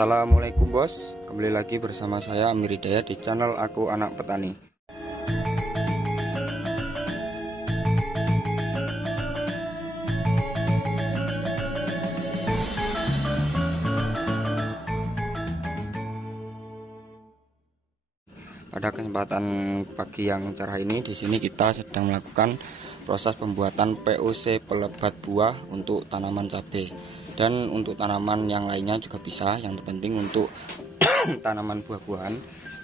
Assalamualaikum bos, kembali lagi bersama saya Amir Hidayat di channel Aku Anak Petani. Pada kesempatan pagi yang cerah ini, di sini kita sedang melakukan proses pembuatan POC pelebat buah untuk tanaman cabai. Dan untuk tanaman yang lainnya juga bisa, yang terpenting untuk tanaman buah-buahan.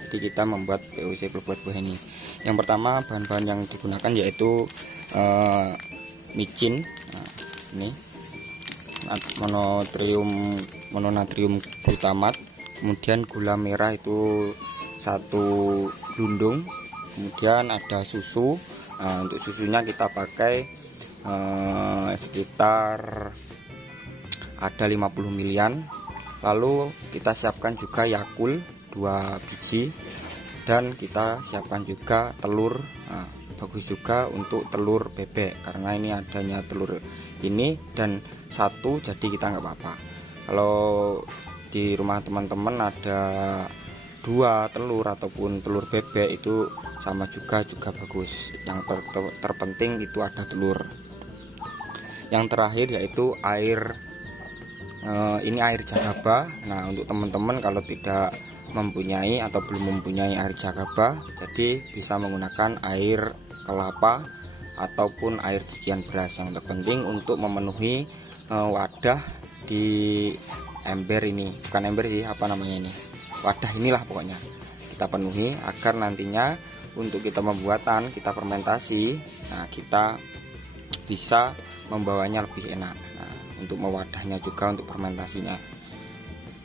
Jadi kita membuat POC pelebat buah ini. Yang pertama, bahan-bahan yang digunakan yaitu micin. Nah, ini mononatrium glutamat, kemudian gula merah itu 1 glundung, kemudian ada susu. Nah, untuk susunya kita pakai sekitar ada 50 milian. Lalu kita siapkan juga Yakult 2 biji, dan kita siapkan juga telur. Nah, bagus juga untuk telur bebek karena ini adanya telur ini dan 1, jadi kita nggak apa-apa. Kalau di rumah teman-teman ada 2 telur ataupun telur bebek itu sama juga bagus. Yang terpenting itu ada telur. Yang terakhir yaitu air. Ini air jagaba. Nah, untuk teman-teman kalau tidak mempunyai atau belum mempunyai air jagaba, jadi bisa menggunakan air kelapa ataupun air cucian beras. Yang terpenting untuk memenuhi wadah di ember ini, bukan ember sih, apa namanya ini, wadah inilah pokoknya kita penuhi agar nantinya untuk kita membuatan, kita fermentasi, nah kita bisa membawanya lebih enak. Nah, untuk mewadahnya juga untuk fermentasinya.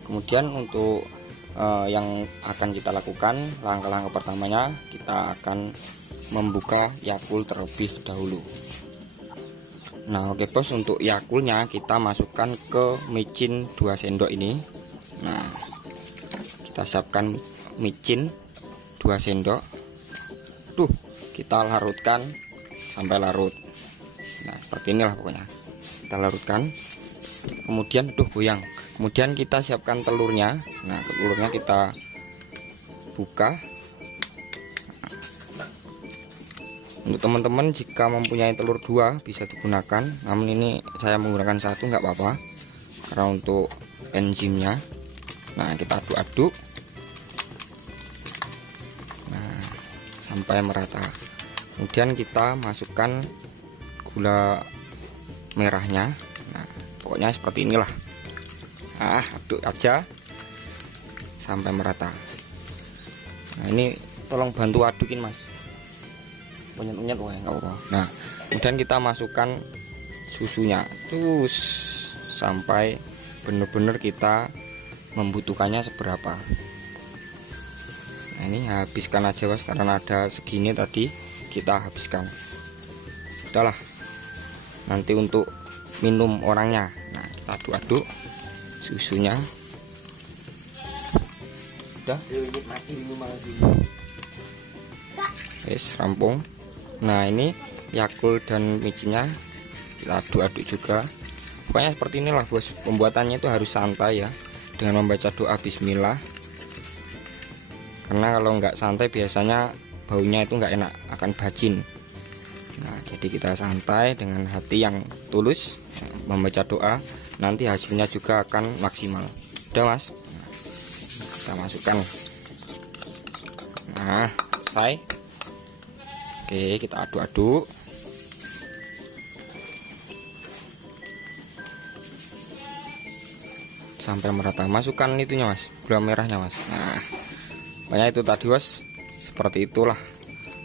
Kemudian untuk yang akan kita lakukan, langkah-langkah pertamanya kita akan membuka Yakult terlebih dahulu. Nah, oke bos, untuk Yakultnya kita masukkan ke micin 2 sendok ini. Nah, kita siapkan micin 2 sendok. Kita larutkan sampai larut. Nah, seperti inilah pokoknya. Kita larutkan. Kemudian goyang. Kemudian kita siapkan telurnya. Nah, telurnya kita buka. Untuk teman-teman jika mempunyai telur 2 bisa digunakan, namun ini saya menggunakan 1, nggak apa-apa karena untuk enzimnya. Nah, kita aduk-aduk sampai merata. Kemudian kita masukkan gula merahnya. Nah, pokoknya seperti inilah. Aduk aja sampai merata. Nah, ini tolong bantu adukin mas, unyet-unyet nggak apa-apa. Nah, kemudian kita masukkan susunya terus sampai benar-benar kita membutuhkannya seberapa. Nah, ini habiskan aja mas, karena ada segini tadi kita habiskan. Udahlah, nanti untuk minum orangnya. Nah, kita aduk-aduk susunya. Udah, yes, rampung. Nah, ini Yakult dan micinnya kita aduk-aduk juga. Pokoknya seperti inilah bos, pembuatannya itu harus santai ya, dengan membaca doa bismillah. Karena kalau nggak santai biasanya baunya itu nggak enak, akan bacin. Nah, jadi kita santai dengan hati yang tulus membaca doa, nanti hasilnya juga akan maksimal. Udah mas, kita masukkan. Nah, selesai. Oke, kita aduk-aduk. Sampai merata. Masukkan itunya mas, gula merahnya mas. Nah, pokoknya itu tadi bos, seperti itulah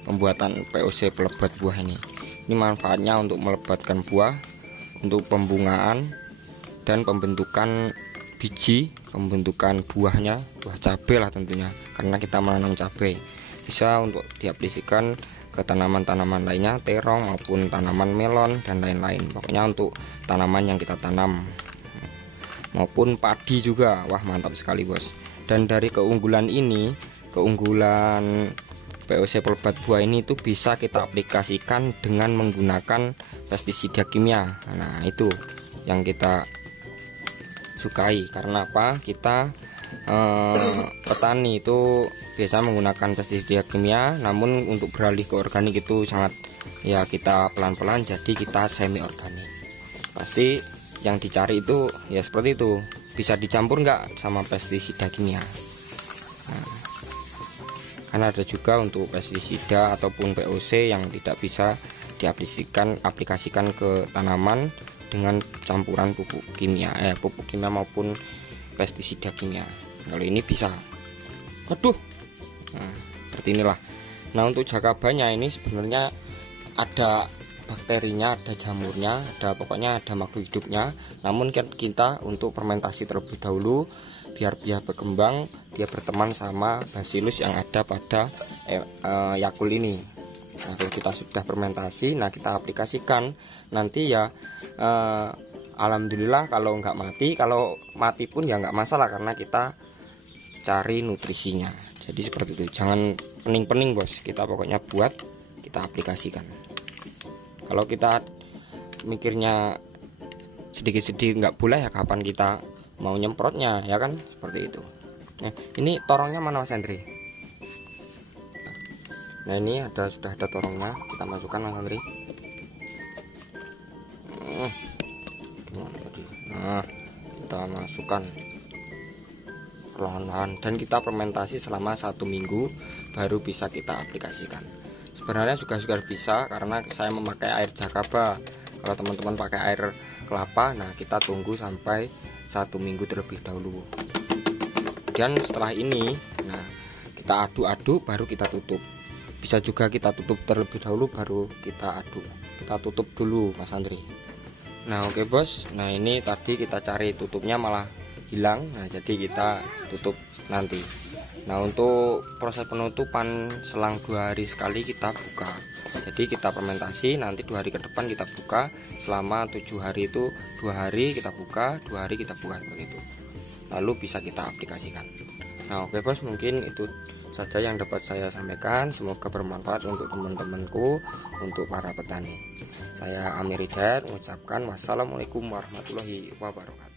pembuatan POC pelebat buah ini. Ini manfaatnya untuk melebatkan buah, untuk pembungaan dan pembentukan biji, pembentukan buahnya, buah cabai lah tentunya, karena kita menanam cabai. Bisa untuk diaplikasikan ke tanaman-tanaman lainnya, terong maupun tanaman melon dan lain-lain. Pokoknya untuk tanaman yang kita tanam maupun padi juga. Wah, mantap sekali bos. Dan dari keunggulan ini, keunggulan POC pelebat buah ini itu bisa kita aplikasikan dengan menggunakan pestisida kimia. Nah, itu yang kita sukai. Karena apa? Kita petani itu biasa menggunakan pestisida kimia, namun untuk beralih ke organik itu sangat ya kita pelan-pelan, jadi kita semi organik. Pasti yang dicari itu ya seperti itu, bisa dicampur nggak sama pestisida kimia. Nah, karena ada juga untuk pestisida ataupun POC yang tidak bisa aplikasikan ke tanaman dengan campuran pupuk kimia maupun pestisida kimia. Kalau ini bisa. Aduh. Nah, seperti inilah. Nah, untuk jakabanya ini sebenarnya ada bakterinya, ada jamurnya, pokoknya ada makhluk hidupnya. Namun kan kita untuk fermentasi terlebih dahulu biar berkembang, dia berteman sama bacillus yang ada pada Yakult ini. Nah, kalau kita sudah fermentasi, nah kita aplikasikan nanti ya alhamdulillah kalau nggak mati, kalau mati pun ya nggak masalah karena kita cari nutrisinya. Jadi seperti itu, jangan pening-pening bos, kita pokoknya buat, kita aplikasikan. Kalau kita mikirnya sedikit-sedikit nggak boleh, ya kapan kita mau nyemprotnya, ya kan, seperti itu. Nah, ini torongnya mana Mas Andri? Nah, ini sudah ada torongnya, kita masukkan Mas Andri. Nah, kita masukkan perlahan-lahan dan kita fermentasi selama 1 minggu baru bisa kita aplikasikan. Sebenarnya juga bisa karena saya memakai air jakaba. Kalau teman-teman pakai air kelapa, nah kita tunggu sampai 1 minggu terlebih dahulu. Dan setelah ini, nah kita aduk-aduk baru kita tutup. Bisa juga kita tutup terlebih dahulu baru kita aduk. Kita tutup dulu Mas Andri. Nah oke bos, nah ini tadi kita cari tutupnya malah hilang. Nah jadi kita tutup nanti. Nah untuk proses penutupan selang 2 hari sekali kita buka. Jadi kita fermentasi, nanti 2 hari ke depan kita buka. Selama 7 hari itu 2 hari kita buka, 2 hari kita buka, seperti itu. Lalu bisa kita aplikasikan. Nah oke bos, mungkin itu saja yang dapat saya sampaikan. Semoga bermanfaat untuk teman-temanku, untuk para petani. Saya Amir Hidayat mengucapkan wassalamualaikum warahmatullahi wabarakatuh.